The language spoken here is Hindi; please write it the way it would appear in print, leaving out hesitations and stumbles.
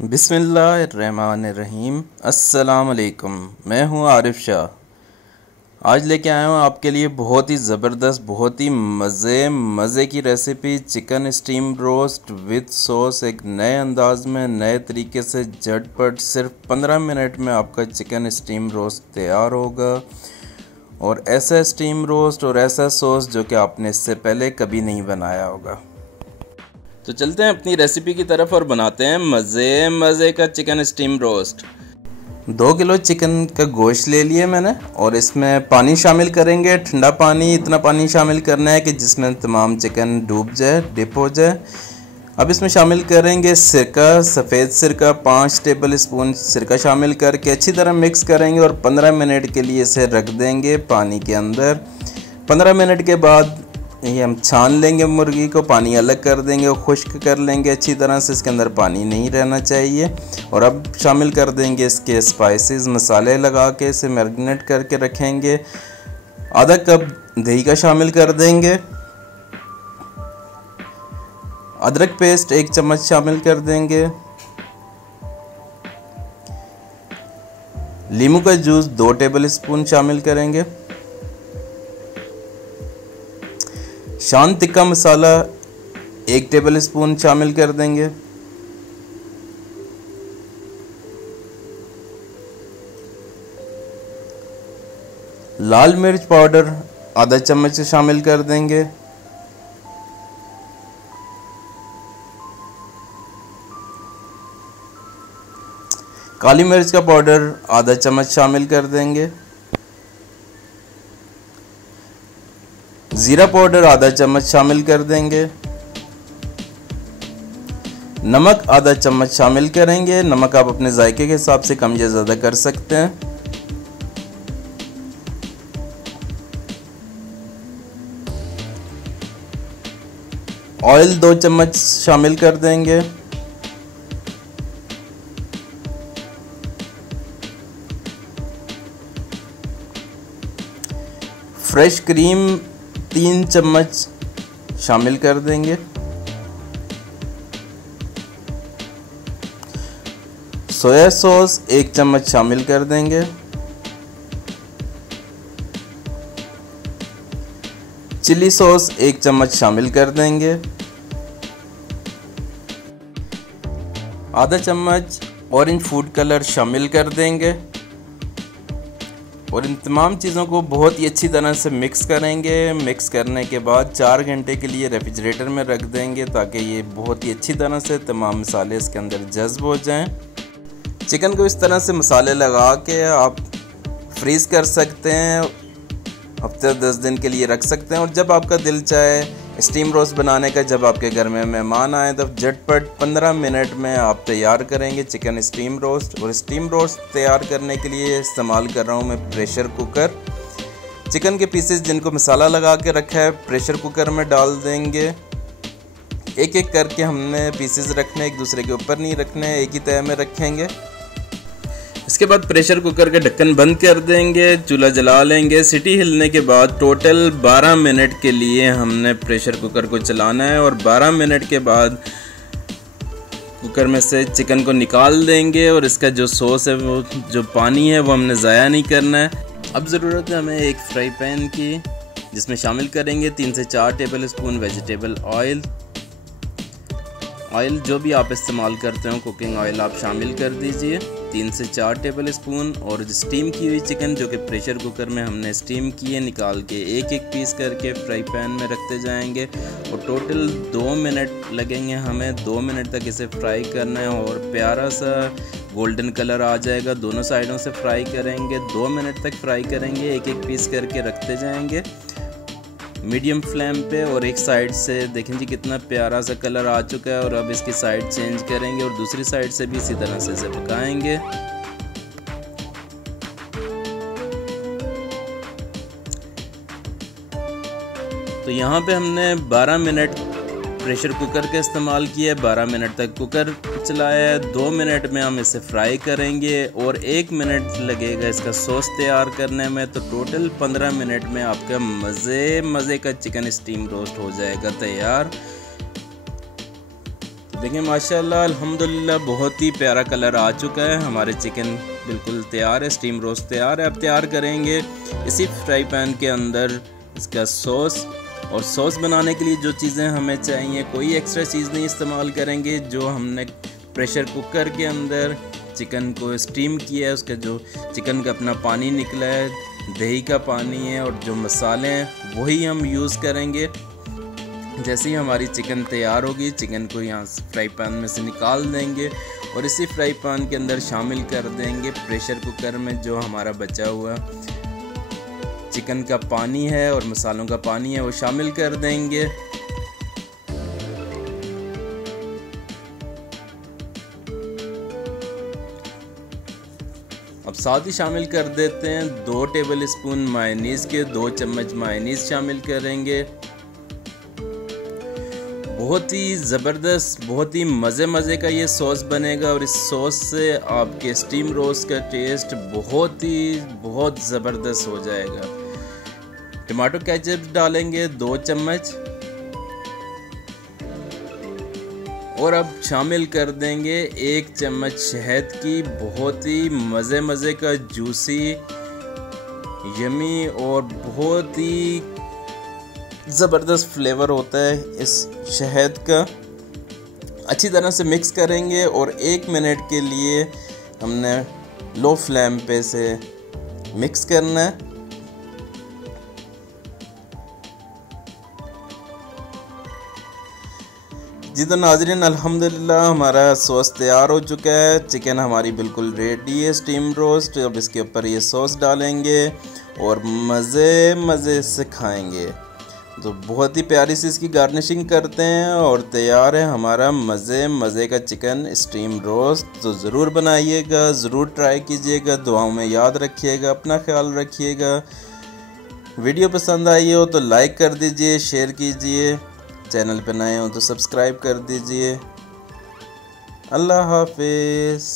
बिस्मिल्लाहिर्रहमानिर्रहीम। अस्सलाम वालेकुम। मैं हूं आरिफ शाह। आज लेके आया हूं आपके लिए बहुत ही ज़बरदस्त, बहुत ही मज़े की recipe chicken steam roast with sauce. एक नए अंदाज में, नए तरीके से, झटपट सिर्फ 15 मिनट में आपका चिकन स्टीम रोस्ट तैयार होगा। और ऐसा स्टीम रोस्ट और ऐसा सॉस जो कि आपने इससे पहले कभी नहीं बनाया होगा। तो चलते हैं अपनी रेसिपी की तरफ और बनाते हैं मज़े का chicken steam roast. 2 kilo chicken का गोश्त ले लिए मैंने और इसमें पानी शामिल करेंगे, ठंडा पानी। इतना पानी शामिल करना है कि जिसमें तमाम चिकन डूब जाए, डिप हो जाए। अब इसमें शामिल करेंगे सिरका, सफ़ेद सिरका 5 टेबल स्पून सिरका शामिल करके अच्छी तरह मिक्स करेंगे और 15 मिनट के लिए इसे रख देंगे पानी के अंदर। 15 मिनट के बाद ये हम छान लेंगे मुर्गी को, पानी अलग कर देंगे और खुश्क कर लेंगे अच्छी तरह से। इसके अंदर पानी नहीं रहना चाहिए। और अब शामिल कर देंगे इसके स्पाइसेस, मसाले लगा के इसे मैरिनेट करके रखेंगे। आधा कप दही का शामिल कर देंगे। अदरक पेस्ट 1 चम्मच शामिल कर देंगे। नींबू का जूस 2 टेबल स्पून शामिल करेंगे। शान तिक्का मसाला 1 टेबल स्पून शामिल कर देंगे। लाल मिर्च पाउडर आधा चम्मच शामिल कर देंगे। काली मिर्च का पाउडर आधा चम्मच शामिल कर देंगे। ज़ीरा पाउडर आधा चम्मच शामिल कर देंगे। नमक आधा चम्मच शामिल करेंगे। नमक आप अपने जायके के हिसाब से कम या ज़्यादा कर सकते हैं। ऑयल 2 चम्मच शामिल कर देंगे। फ्रेश क्रीम 3 चम्मच शामिल कर देंगे। सोया सॉस 1 चम्मच शामिल कर देंगे। चिली सॉस 1 चम्मच शामिल कर देंगे। आधा चम्मच ऑरेंज फूड कलर शामिल कर देंगे। और इन तमाम चीज़ों को बहुत ही अच्छी तरह से मिक्स करेंगे। मिक्स करने के बाद 4 घंटे के लिए रेफ्रिजरेटर में रख देंगे ताकि ये बहुत ही अच्छी तरह से तमाम मसाले इसके अंदर जज्ब हो जाएं। चिकन को इस तरह से मसाले लगा के आप फ्रीज़ कर सकते हैं, हफ्ते 10 दिन के लिए रख सकते हैं। और जब आपका दिल चाहे स्टीम रोस्ट बनाने का, जब आपके घर में मेहमान आए, तब झटपट 15 मिनट में आप तैयार करेंगे चिकन स्टीम रोस्ट। और स्टीम रोस्ट तैयार करने के लिए इस्तेमाल कर रहा हूँ मैं प्रेशर कुकर। चिकन के पीसेस जिनको मसाला लगा के रखा है प्रेशर कुकर में डाल देंगे। एक एक करके हमने पीसेस रखने, एक दूसरे के ऊपर नहीं रखने, एक ही तय में रखेंगे। इसके बाद प्रेशर कुकर का ढक्कन बंद कर देंगे, चूल्हा जला लेंगे। सीटी हिलने के बाद टोटल 12 मिनट के लिए हमने प्रेशर कुकर को चलाना है। और 12 मिनट के बाद कुकर में से चिकन को निकाल देंगे। और इसका जो सॉस है, वो जो पानी है, वो हमने ज़ाया नहीं करना है। अब ज़रूरत है हमें एक फ्राई पैन की, जिसमें शामिल करेंगे 3 से 4 table spoon vegetable oil. Oil जो भी आप इस्तेमाल करते हो, कुकिंग ऑयल आप शामिल कर दीजिए 3 से 4 टेबल स्पून। और स्टीम की हुई चिकन जो कि प्रेशर कुकर में हमने स्टीम की है, निकाल के एक एक पीस करके फ्राई पैन में रखते जाएंगे। और टोटल 2 मिनट लगेंगे हमें। 2 मिनट तक इसे फ्राई करना है और प्यारा सा गोल्डन कलर आ जाएगा। दोनों साइडों से फ्राई करेंगे, 2 मिनट तक फ्राई करेंगे, एक एक पीस करके रखते जाएंगे मीडियम फ्लेम पे। और एक साइड से देखें जी कितना प्यारा सा कलर आ चुका है। और अब इसकी साइड चेंज करेंगे और दूसरी साइड से भी इसी तरह से इसे पकाएंगे। तो यहाँ पे हमने 12 मिनट प्रेशर कुकर का इस्तेमाल किया है। 12 मिनट तक कुकर चलाया है। 2 मिनट में हम इसे फ्राई करेंगे और 1 मिनट लगेगा इसका सॉस तैयार करने में। तो टोटल 15 मिनट में आपका मज़े का चिकन स्टीम रोस्ट हो जाएगा तैयार। देखिए माशाल्लाह अल्हम्दुलिल्लाह बहुत ही प्यारा कलर आ चुका है। हमारे चिकन बिल्कुल तैयार है, स्टीम रोस्ट तैयार है। अब तैयार करेंगे इसी फ्राई पैन के अंदर इसका सॉस। और सॉस बनाने के लिए जो चीज़ें हमें चाहिए, कोई एक्स्ट्रा चीज़ नहीं इस्तेमाल करेंगे। जो हमने प्रेशर कुकर के अंदर चिकन को स्टीम किया है, उसका जो चिकन का अपना पानी निकला है, दही का पानी है और जो मसाले हैं वही हम यूज़ करेंगे। जैसे ही हमारी चिकन तैयार होगी, चिकन को यहाँ फ्राई पैन में से निकाल देंगे और इसी फ्राई पैन के अंदर शामिल कर देंगे प्रेशर कुकर में जो हमारा बचा हुआ चिकन का पानी है और मसालों का पानी है, वो शामिल कर देंगे। अब साथ ही शामिल कर देते हैं 2 टेबल स्पून मायोनीज़ के, 2 चम्मच मायोनीज़ शामिल करेंगे। बहुत ही ज़बरदस्त, बहुत ही मज़े का ये सॉस बनेगा और इस सॉस से आपके स्टीम रोस्ट का टेस्ट बहुत ज़बरदस्त हो जाएगा। टमाटो केचप डालेंगे 2 चम्मच और अब शामिल कर देंगे 1 चम्मच शहद की। बहुत ही मज़े का जूसी, यमी और बहुत ही ज़बरदस्त फ्लेवर होता है इस शहद का। अच्छी तरह से मिक्स करेंगे और 1 मिनट के लिए हमने लो फ्लेम पे से मिक्स करना है। जी तो नाज़रीन अल्हम्दुलिल्लाह हमारा सॉस तैयार हो चुका है। चिकन हमारी बिल्कुल रेडी है स्टीम रोस्ट। अब इसके ऊपर ये सॉस डालेंगे और मज़े से खाएंगे। तो बहुत ही प्यारी सी इसकी गार्निशिंग करते हैं और तैयार है हमारा मज़े का चिकन स्टीम रोस्ट। तो ज़रूर बनाइएगा, ज़रूर ट्राई कीजिएगा। दुआओं में याद रखिएगा, अपना ख्याल रखिएगा। वीडियो पसंद आई हो तो लाइक कर दीजिए, शेयर कीजिए। चैनल पर नए हो तो सब्सक्राइब कर दीजिए। अल्लाह हाफिज़।